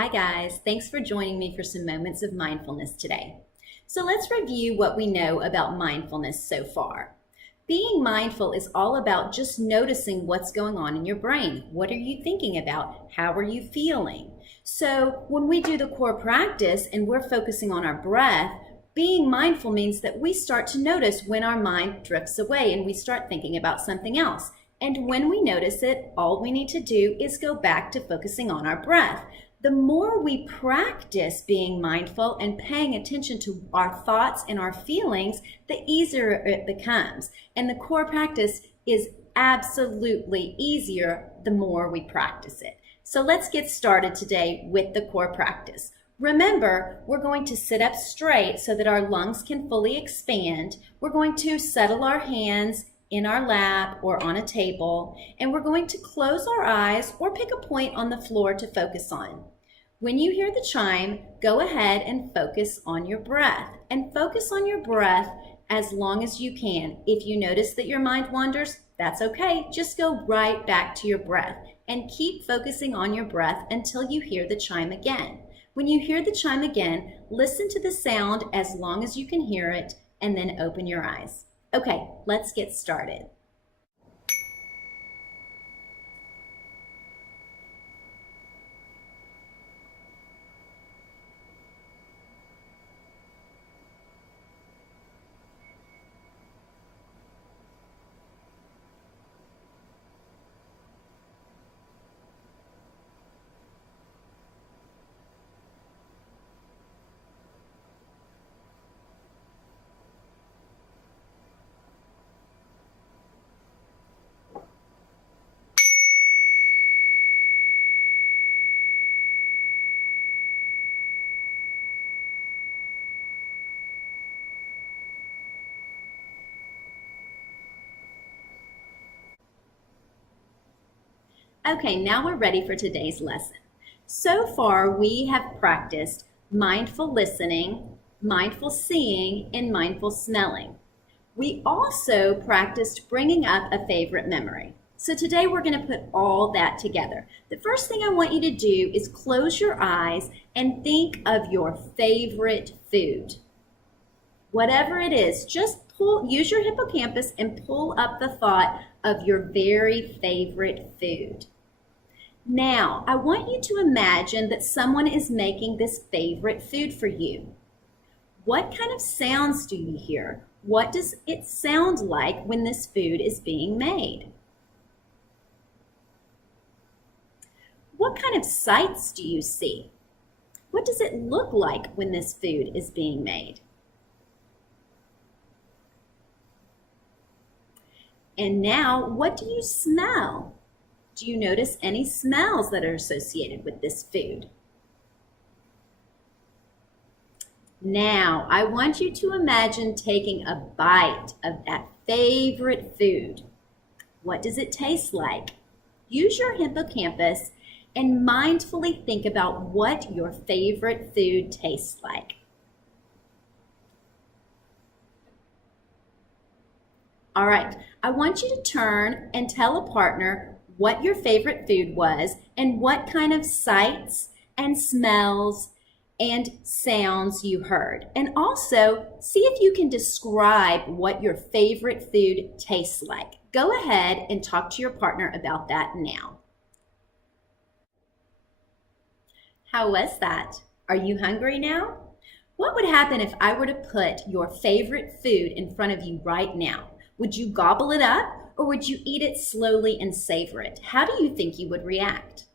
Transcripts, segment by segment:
Hi guys, thanks for joining me for some moments of mindfulness today. So let's review what we know about mindfulness so far. Being mindful is all about just noticing what's going on in your brain. What are you thinking about? How are you feeling? So when we do the core practice and we're focusing on our breath, being mindful means that we start to notice when our mind drifts away and we start thinking about something else. And when we notice it, all we need to do is go back to focusing on our breath. The more we practice being mindful and paying attention to our thoughts and our feelings, the easier it becomes. And the core practice is absolutely easier the more we practice it. So let's get started today with the core practice. Remember, we're going to sit up straight so that our lungs can fully expand. We're going to settle our hands in our lap or on a table, and we're going to close our eyes or pick a point on the floor to focus on. When you hear the chime, go ahead and focus on your breath, and focus on your breath as long as you can. If you notice that your mind wanders, that's okay. Just go right back to your breath and keep focusing on your breath until you hear the chime again. When you hear the chime again, listen to the sound as long as you can hear it, and then open your eyes. Okay, let's get started. Okay, now we're ready for today's lesson. So far, we have practiced mindful listening, mindful seeing, and mindful smelling. We also practiced bringing up a favorite memory. So today we're going to put all that together. The first thing I want you to do is close your eyes and think of your favorite food. Whatever it is, just use your hippocampus and pull up the thought of your very favorite food. Now, I want you to imagine that someone is making this favorite food for you. What kind of sounds do you hear? What does it sound like when this food is being made? What kind of sights do you see? What does it look like when this food is being made? And now, what do you smell? Do you notice any smells that are associated with this food? Now, I want you to imagine taking a bite of that favorite food. What does it taste like? Use your hippocampus and mindfully think about what your favorite food tastes like. All right, I want you to turn and tell a partner what your favorite food was and what kind of sights and smells and sounds you heard. And also, see if you can describe what your favorite food tastes like. Go ahead and talk to your partner about that now. How was that? Are you hungry now? What would happen if I were to put your favorite food in front of you right now? Would you gobble it up or would you eat it slowly and savor it? How do you think you would react?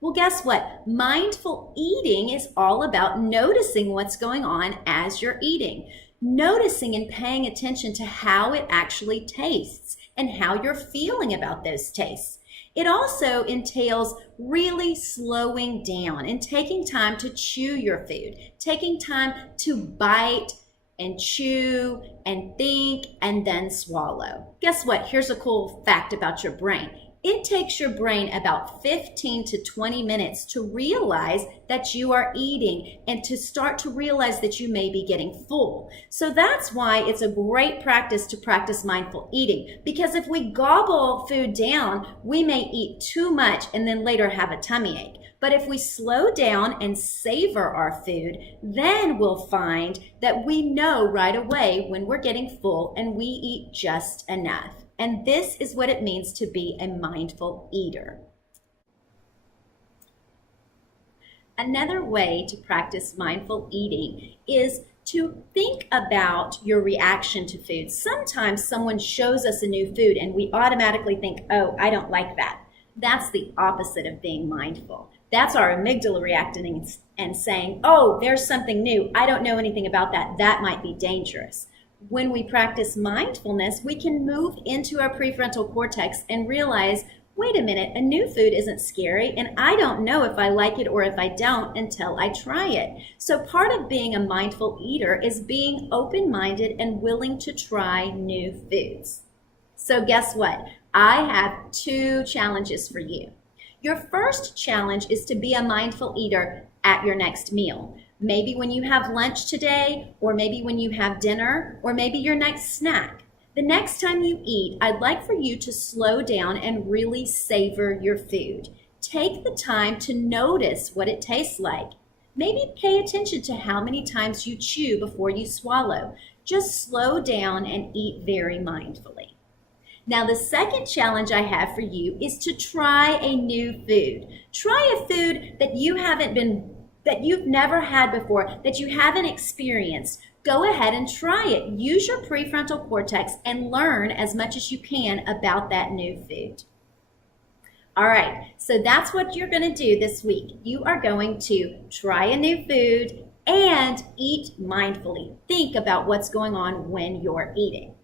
Well, guess what? Mindful eating is all about noticing what's going on as you're eating, noticing and paying attention to how it actually tastes and how you're feeling about those tastes. It also entails really slowing down and taking time to chew your food, taking time to bite and chew and think and then swallow. Guess what? Here's a cool fact about your brain. It takes your brain about 15 to 20 minutes to realize that you are eating and to start to realize that you may be getting full. So that's why it's a great practice to practice mindful eating, because if we gobble food down, we may eat too much and then later have a tummy ache. But if we slow down and savor our food, then we'll find that we know right away when we're getting full and we eat just enough. And this is what it means to be a mindful eater. Another way to practice mindful eating is to think about your reaction to food. Sometimes someone shows us a new food and we automatically think, oh, I don't like that. That's the opposite of being mindful. That's our amygdala reacting and saying, oh, there's something new. I don't know anything about that. That might be dangerous. When we practice mindfulness, we can move into our prefrontal cortex and realize, wait a minute, a new food isn't scary, and I don't know if I like it or if I don't until I try it. So part of being a mindful eater is being open-minded and willing to try new foods. So guess what? I have 2 challenges for you. Your first challenge is to be a mindful eater at your next meal. Maybe when you have lunch today, or maybe when you have dinner, or maybe your next snack. The next time you eat, I'd like for you to slow down and really savor your food. Take the time to notice what it tastes like. Maybe pay attention to how many times you chew before you swallow. Just slow down and eat very mindfully. Now, the second challenge I have for you is to try a new food. Try a food that you've never had before, that you haven't experienced. Go ahead and try it. Use your prefrontal cortex and learn as much as you can about that new food. All right, so that's what you're going to do this week. You are going to try a new food and eat mindfully. Think about what's going on when you're eating.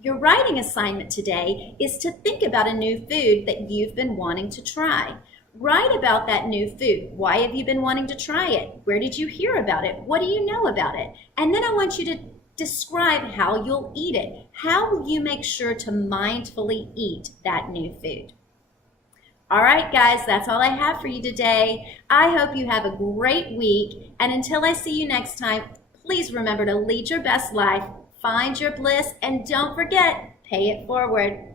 Your writing assignment today is to think about a new food that you've been wanting to try. Write about that new food. Why have you been wanting to try it? Where did you hear about it? What do you know about it? And then I want you to describe how you'll eat it. How will you make sure to mindfully eat that new food? All right, guys, that's all I have for you today. I hope you have a great week. And until I see you next time, please remember to lead your best life, find your bliss, and don't forget, pay it forward.